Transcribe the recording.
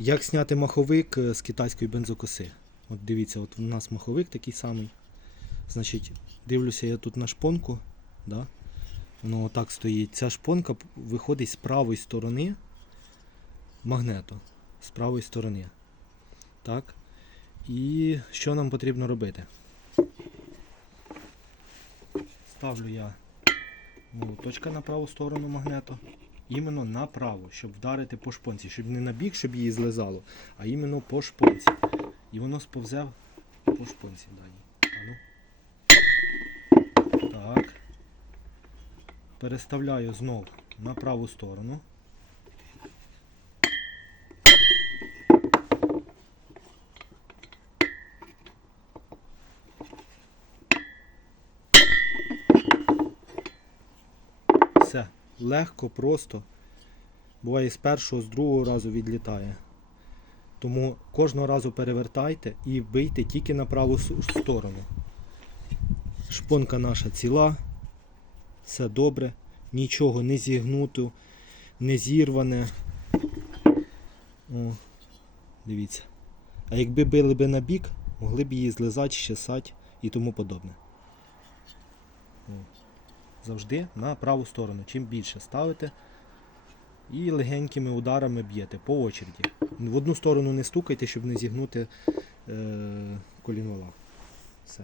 Як зняти маховик е, з китайської бензокоси? От дивіться, от у нас маховик такий самий. Значить, дивлюся я тут на шпонку. Да? Воно отак стоїть. Ця шпонка виходить з правої сторони магнету. З правої сторони. Так. І що нам потрібно робити? Ставлю я молоточка на праву сторону магнету. Іменно направо, щоб вдарити по шпонці, щоб не на бік, щоб її злизало, а іменно по шпонці. І воно сповзе по шпонці далі. А ну. Так. Переставляю знов на праву сторону. Все. Легко, просто. Буває з першого, з другого разу відлітає. Тому кожного разу перевертайте і бийте тільки на праву сторону. Шпонка наша ціла, все добре, нічого не зігнуто, не зірване. О, дивіться. А якби били би на бік, могли б її злизати, щесати і тому подобне. О. Завжди на праву сторону. Чим більше ставите, і легенькими ударами б'єте по очереді. В одну сторону не стукайте, щоб не зігнути е, колінвала.